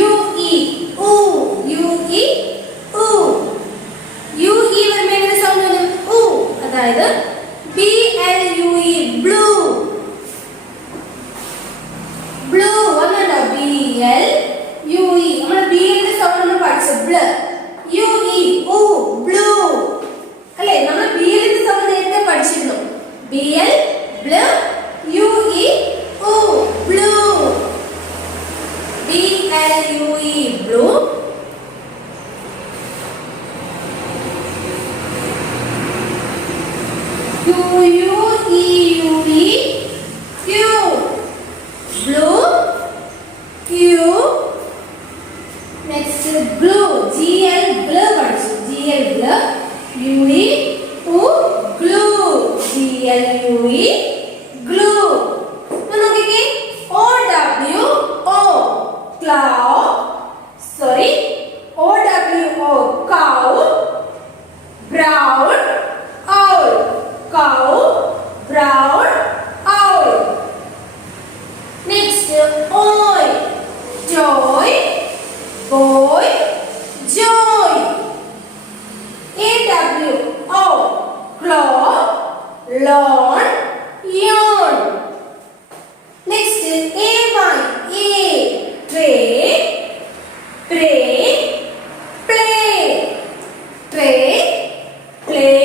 U-E, oo. U-E, oo. U-E വരുമ്പോൾ എങ്ങനെ സൗണ്ട് വരും? oo. അതായത് B-L-U-E, blue. Blue വന്നല്ലോ. B-L-U-E. നമ്മൾ B ന്റെ സൗണ്ട് നമ്മൾ പഠിച്ചു. ബ്ലൂ. U-E, oo, blue. അല്ലേ? നമ്മൾ B ന്റെ സൗണ്ട് നേരത്തെ പഠിച്ചിരുന്നു. B-L, blue. U-E, oo, blue. B-L-U-E, blue. Q-U-E-U-E, Q. Blue, Q. Next, blue. G-L, blue പഠിച്ചു. G-L, blue. U-E, U, glue. G-L-U-E, glue. നോക്കിക്കേ. O-W-O, cloud. Sorry. O-W-O, cow. Brown, owl. Cow, brown, owl. Next, oi. Toy, boy, joy. A-W-O, claw, lawn, yawn. Next, A-Y, A. Tray, pray, play. Tray, play,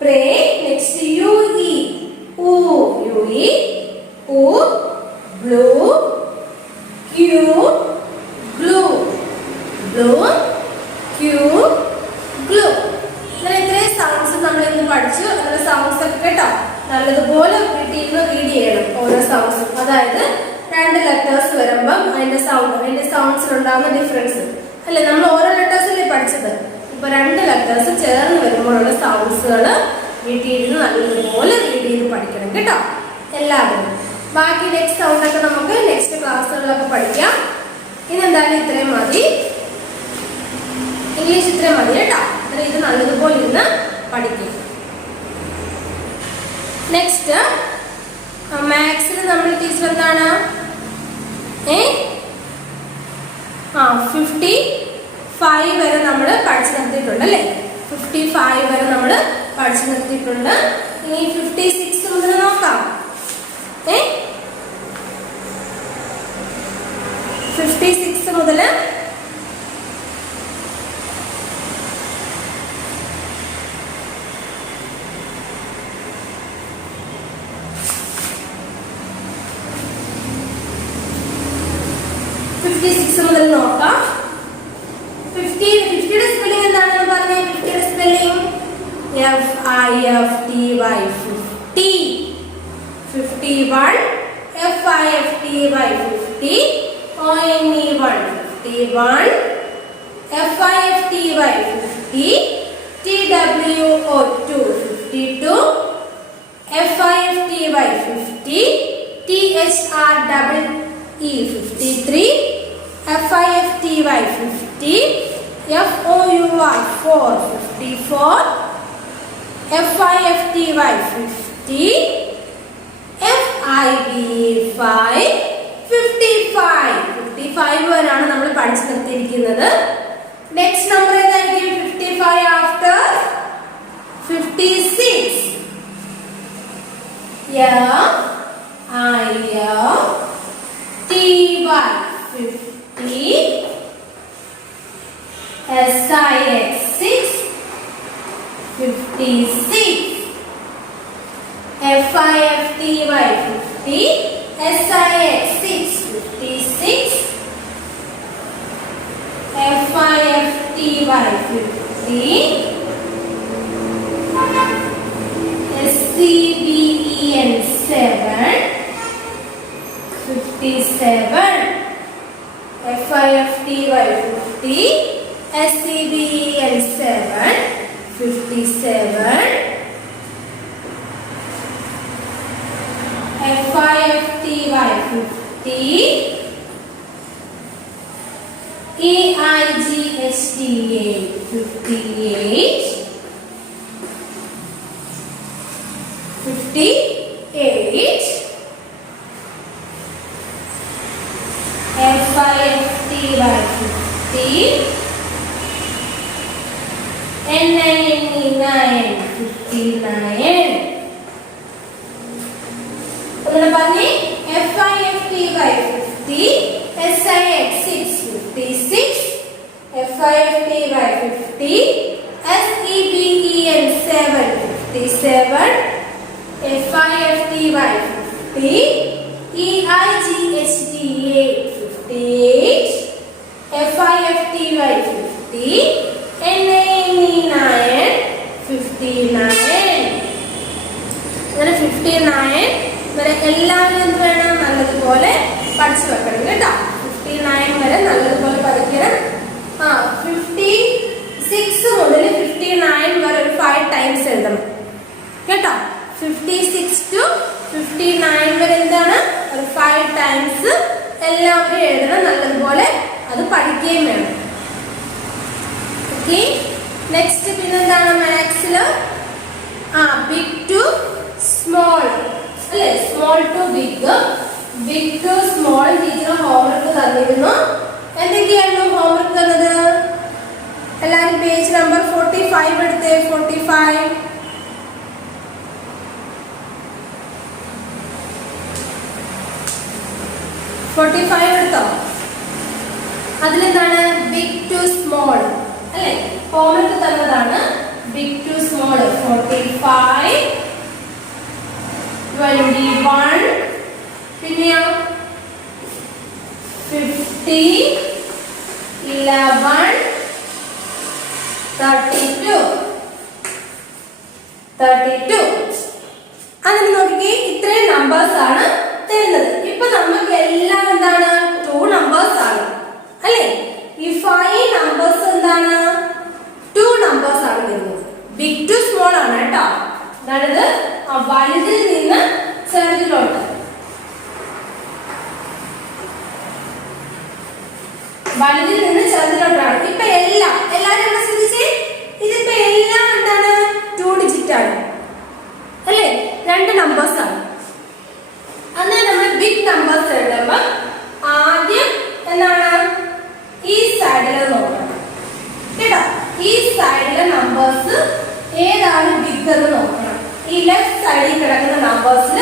pray. Next, U-E, oo. U-E, oo, blue. Q, glue. Blue, Q, glue. ഇങ്ങനെ ഇത്രയും സൗണ്ട്സ് നമ്മൾ ഇന്ന് പഠിച്ചു. അങ്ങനെ സൗണ്ട്സ് ഒക്കെ കേട്ടോ നല്ലതുപോലെ വീട്ടിൽ റീഡ് ചെയ്യണം ഓരോ സൗണ്ട്സും. അതായത് രണ്ട് ലെറ്റേഴ്സ് വരുമ്പം അതിന്റെ സൗണ്ട്സിൽ ഉണ്ടാകുന്ന ഡിഫറൻസ് അല്ലെ? നമ്മൾ ഓരോ ലെറ്റേഴ്സിലേ പഠിച്ചത്. ഇപ്പൊ രണ്ട് ലെറ്റേഴ്സ് ചേർന്ന് വരുമ്പോഴുള്ള സൗണ്ട്സുകൾ വീട്ടിൽ ഇരുന്ന് നല്ലതുപോലെ റീഡ് ചെയ്ത് പഠിക്കണം കേട്ടോ എല്ലാവരും. ബാക്കി നെക്സ്റ്റ് സൗണ്ടൊക്കെ നമുക്ക് നെക്സ്റ്റ് ക്ലാസ്സുകളിലൊക്കെ പഠിക്കാം. ഇതെന്തായാലും ഇത്രയും മതി. ഇംഗ്ലീഷ് ഇത്രയും മതി കേട്ടോ. ഇത് നല്ലതുപോലെ ഇരുന്ന് പഠിക്കും. നെക്സ്റ്റ് മാത്സിൽ നമ്മൾ ടീച്ചർ എന്താണ് 55 വരെ നമ്മൾ പഠിച്ചു നിർത്തിയിട്ടുണ്ട് അല്ലേ? 55 വരെ നമ്മൾ പഠിച്ചു നിർത്തിയിട്ടുണ്ട്. ഇനി 56 മുതൽ നോക്കാം. 56 മുതൽ 56 മുതൽ നോക്കാം. 50യുടെ സ്പെല്ലിംഗ് എന്താണെന്ന് പറഞ്ഞേ? 50യുടെ spelling F-I-F-T-Y 50. 51 F-I-F-T-Y 50. O-N-E-1 51 F-I-F-T-Y 50. T-W-O-2 52 F-I-F-T-Y 50. T-H-R-E-E 53 F-I-F-T-Y 50. F-O-U-R 4 54 F-I-F-T-Y 50. F-I-V-5 55. 55 വരെയാണ് നമ്മൾ പഠിച്ചു നിർത്തിയിരിക്കുന്നത്. നെക്സ്റ്റ് നമ്പർ ഏതായിരിക്കും? 55 after 56. F-I-F-T-Y 50. S-I-X 6 56. FIFTY 50, SIX 6 56, FIFTY 50, SCBEN 7 57, FIFTY 50, SCBEN 7 57, FIFTY 50, EIGHTA 58, 58, FIFTY 50, NINE 59. FIFTY 50, SIX 6 56, FIFTY 50, SCBEN 7 57, FIFTY 50, EIGHTA 58, FIFTY 50, NINE 59. അങ്ങനെ 59 വരെ എല്ലാവരും എന്ത് വേണം നല്ലതുപോലെ പഠിച്ചു വെക്കണം കേട്ടോ. 59 വരെ നല്ലതുപോലെ പഠിക്കണം. 56 മുതൽ 59 വരെ ഒരു 5 ടൈംസ് എഴുതണം കേട്ടോ. 56 to 59 വരെ എന്താണ് ഒരു 5 ടൈംസ് എല്ലാവരും എഴുതണം. നല്ലതുപോലെ അത് പഠിക്കുകയും വേണം. ഓക്കെ, നെക്സ്റ്റ് പിന്നെന്താണ് മാത്സില് ബിഗ് ടു സ്മോൾ അല്ലെ, small to big, big to small teacher homework തന്നിരുന്നു. എന്തൊക്കെയായിരുന്നു ഹോംവർക്ക് തന്നത്? എല്ലാവരും പേജ് നമ്പർ 45 എടുത്തേ. 45 എടുത്തോ? അതിലെന്താണ് ബിഗ് ടു സ്മോൾ അല്ലെ, ഹോംവർക്ക് തന്നതാണ് ബിഗ് ടു സ്മോൾ. 45, 21, പിന്നെയോ 50, 11, 32. അങ്ങനെ നോക്കിക്കേ, ഇത്രയും നമ്പേഴ്സ് ആണ് തരുന്നത്. ഇപ്പൊ നമുക്ക് എല്ലാം എന്താണ് 2 നമ്പേഴ്സ് ആണ് അല്ലെ. ഈ 5 നമ്പേഴ്സ് എന്താണ് 2 നമ്പേഴ്സ് ആണ് വരുന്നത്. ബിഗ് ടു സ്മോൾ ആണ് കേട്ടോ. അതായത് വലുതിൽ നിന്ന് ചെറുതിലോട്ട്, വലുതിൽ നിന്ന് ചെറുതിലോട്ടാണ്. ഇപ്പൊ എല്ലാരും ശ്രദ്ധിച്ചേ, ഇതിപ്പോ എല്ലാം എന്താണ് 2 ഡിജിറ്റ് ആണ് അല്ലേ, 2 നമ്പേഴ്സ് ആണ്. അന്നേ നമ്മൾ ബിഗ് നമ്പേഴ്സ് എഴുതുമ്പോ ആദ്യം എന്താണ് ഈ സൈഡിൽ നോക്കണം കേട്ടോ. ഈ സൈഡിലെ നമ്പേഴ്സ് ഏതാണ് ബിഗ് എന്ന് നോക്കണം. ഈ ലെഫ്റ്റ് സൈഡിൽ കിടക്കുന്ന നമ്പേഴ്സിൽ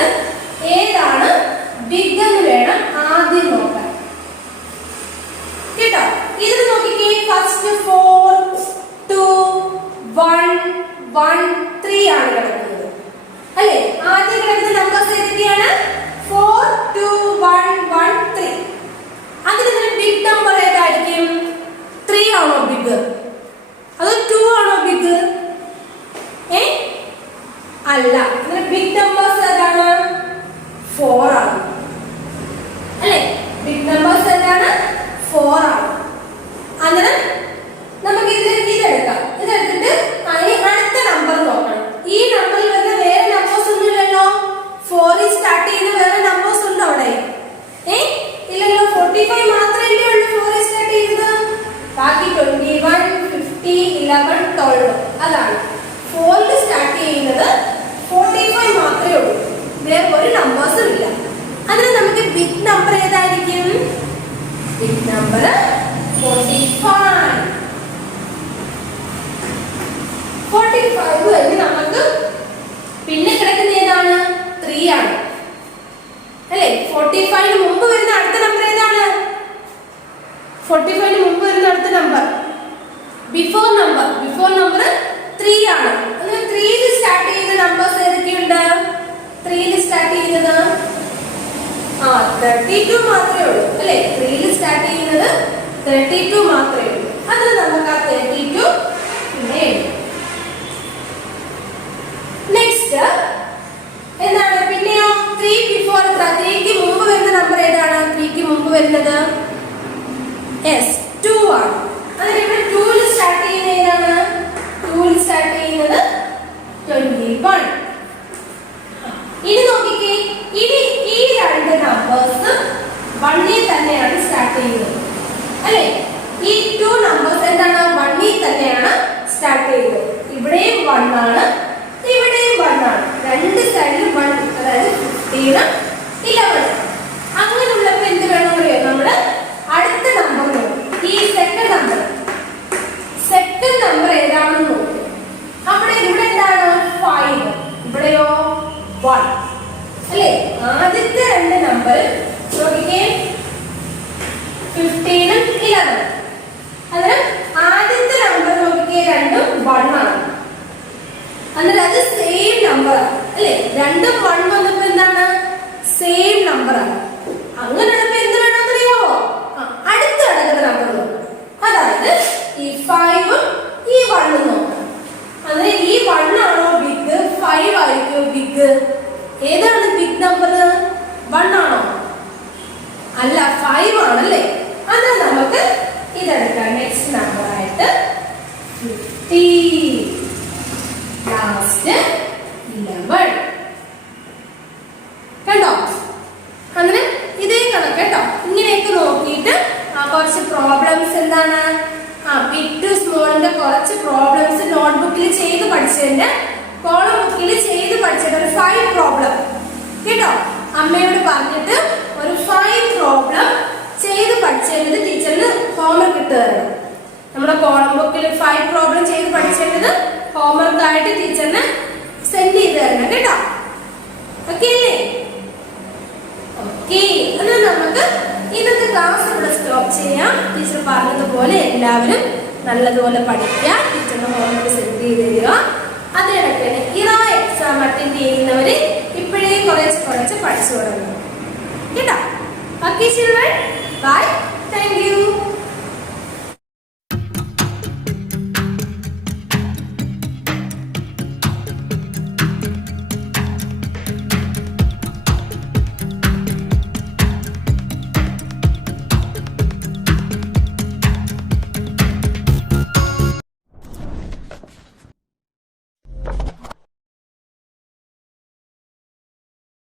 ഏതാണ് ബിഗ് എന്ന് വേണം ആദ്യം നോക്കാൻ കേട്ടോ. ഇത് നോക്കിക്കേ, ഫസ്റ്റ് 4, 2, 1, 1, 3 ആണ് കിടക്കുന്നത് അല്ലേ. ആദ്യം കിടക്കുന്ന നമ്പേഴ്സ് ഏതൊക്കെയാണ്? 4, 2, 1, 1, 3. അതിന് ബിഗ് നമ്പർ ഏതായിരിക്കും? 3 ആണോ ബിഗ്, അതോ 2 ആണോ ബിഗ്? അല്ല, ബിഗ് നമ്പേഴ്സ് ഏതാണ്? 4 ആണ് അല്ലേ. ബിഗ് നമ്പേഴ്സ് ഏതാണ്? 4 ആണ്. അങ്ങനെ നമുക്ക് ഇതെടുക്കാം. ഇതെടുത്തിട്ട് അടുത്ത നമ്പർ നോക്കണം. ഈ നമ്പറിൽ വരുന്ന വേറെ നമ്പേഴ്സ് ഒന്നും ഇല്ലല്ലോ. 4 സ്റ്റാർട്ട് ചെയ്യുന്ന വേറെ നമ്പേഴ്സ് ഉണ്ടോ അവിടെ? ഇല്ലല്ലോ. 45 മാത്രമേ ഉള്ളൂ 4 സ്റ്റാർട്ട് ചെയ്യുന്നത്. ബാക്കി 21, 50, 11, 12 അതാണ് 4 സ്റ്റാർട്ട് ചെയ്യുന്നത്. 45 മാത്രമേ ഉള്ളൂ, വേറെ ഒരു നമ്പേഴ്സും ഇല്ല. അതിന് നമുക്ക് ബിഗ് നമ്പർ ഏതായിരിക്കും? Big number 45. 45 കഴിഞ്ഞ് നമുക്ക് പിന്നെ കിടക്കുന്ന ഏതാണ്? 3 ആണ് അല്ലേ. 45 മുമ്പ് വരുന്ന അടുത്ത നമ്പർ ഏതാണ്? 45 മുമ്പ് വരുന്ന അടുത്ത നമ്പർ ബിഫോർ നമ്പർ 3 ആണ്. 3 സ്റ്റാർട്ട് ചെയ്യുന്ന നമ്പേഴ്സ് ഏതൊക്കെയുണ്ട്? 32 മാത്രമേ ഉള്ളൂ അല്ലേ? 3 സ്റ്റാർട്ട് ചെയ്യുന്നത് 32 മാത്രമേ ഉള്ളൂ. അതിൽ നമുക്ക് ആ 32 പിന്നെ എഴുതാം. നെക്സ്റ്റ് എന്താണ്? പിന്നെയോ 3 ബിഫോർ 3ക്ക് മുമ്പ് വരുന്ന നമ്പർ ഏതാണ്? 3ക്ക് മുമ്പ് വരുന്നത് 2 ആണ്. അതിനിവിടെ 2 സ്റ്റാർട്ട് ചെയ്യുന്നത് ഏതാണ്? 2 സ്റ്റാർട്ട് ചെയ്യുന്നത് 21. ഇനി നോക്കിക്കേ, ഇനി ഈ രണ്ട് നമ്പേഴ്സ് 1 തന്നെയാണ് സ്റ്റാർട്ട് ചെയ്യുന്നത് അല്ലേ? ഈ 2 നമ്പേഴ്സ് എന്താണ്? 1 തന്നെയാണ് സ്റ്റാർട്ട് ചെയ്യുന്നത്. ഇവിടെയും 1 ആണ്, ഇവിടെയും 1 ആണ്. രണ്ട് സൈഡിലും 1, അതായത് 15, 11. അങ്ങനെയുള്ളപ്പോൾ എന്ത് വേണം അറിയോ? നമ്മള് അടുത്ത നമ്പർ നോക്കും. ഈ സെക്കൻഡ് നമ്പർ ഏതാണെന്ന് നോക്കും. അവിടെ ഇവിടെ എന്താണ്? 5, ഇവിടെയോ 1 അല്ലേ? ആദ്യത്തെ രണ്ട് നമ്പർ നോക്കിക്കേ, 15 ഉം 11. അതിന് ആദ്യത്തെ നമ്പർ നോക്കിക്കേ, രണ്ടും 1 ആണ്. അന്നേരം അത് സെയിം നമ്പർ ആണ് അല്ലേ? രണ്ടും 1 വന്നപ്പോ എന്താണ്? സെയിം നമ്പർ ആണ്. അങ്ങനെയുള്ളപ്പോ എന്ത് വേണമെന്നറിയോ? അടുത്ത് കിടക്കുന്ന നമ്പർ നോക്കണം. അതായത് ഈ 5 ഉം ഈ 1 ഉം നോക്കണം. അങ്ങനെ ഈ 1 ആണോ ബിഗ്, 5 ആയിരിക്കോ ബിഗ്? ഏതാണ് ബിഗ് നമ്പർ? 1 ആണോ? അല്ല, 5 ആണല്ലേ? അത് നമുക്ക് ഇതെടുക്കാം. നെക്സ്റ്റ് നമ്പർ ആയിട്ട് 15, ലാസ്റ്റ് 11. കണ്ടോ? അങ്ങനെ ഇതേ കണക്ക് കേട്ടോ. ഇങ്ങനെയൊക്കെ നോക്കിയിട്ട് കുറച്ച് പ്രോബ്ലംസ് എന്താണ്, ബിഗ് ടു സ്മോളിന്റെ കുറച്ച് പ്രോബ്ലംസ് നോട്ട്ബുക്കിൽ ചെയ്ത് പഠിച്ചതിന്റെ, കോളം ബുക്കിൽ ചെയ്ത് പഠിച്ചതിന്റെ ഒരു 5 പ്രോബ്ലം കേട്ടോ. അമ്മയോട് പറഞ്ഞിട്ട് ഒരു 5 പ്രോബ്ലം ചെയ്ത് പഠിച്ചതിന്റെ ടീച്ചറിന് ഹോംവർക്ക് ഇട്ട് തരണം. നമ്മുടെ കോളം ബുക്കിൽ 5 പ്രോബ്ലം ചെയ്ത് പഠിച്ചതിന്റെ ഹോംവർക്ക് ആയിട്ട് ടീച്ചറിന് സെൻഡ് ചെയ്ത് തരണം കേട്ടോ. ഓക്കെ അല്ലേ? ഓക്കെ, എന്നാൽ നമുക്ക് ഇന്നത്തെ ക്ലാസ് ഇവിടെ സ്റ്റോപ്പ് ചെയ്യാം. ടീച്ചർ പറഞ്ഞതുപോലെ എല്ലാവരും നല്ലതുപോലെ പഠിക്കുക. ടീച്ചറിന്റെ ഹോംവർക്ക് സെൻഡ് ചെയ്ത് തരിക. അതിനിടയ്ക്ക് ഇറാ എക്സാം അറ്റൻഡ് ചെയ്യുന്നവര് ഇപ്പോഴേ കുറച്ച് പഠിച്ചു തുടങ്ങും കേട്ടോ. Okay children, bye, thank U.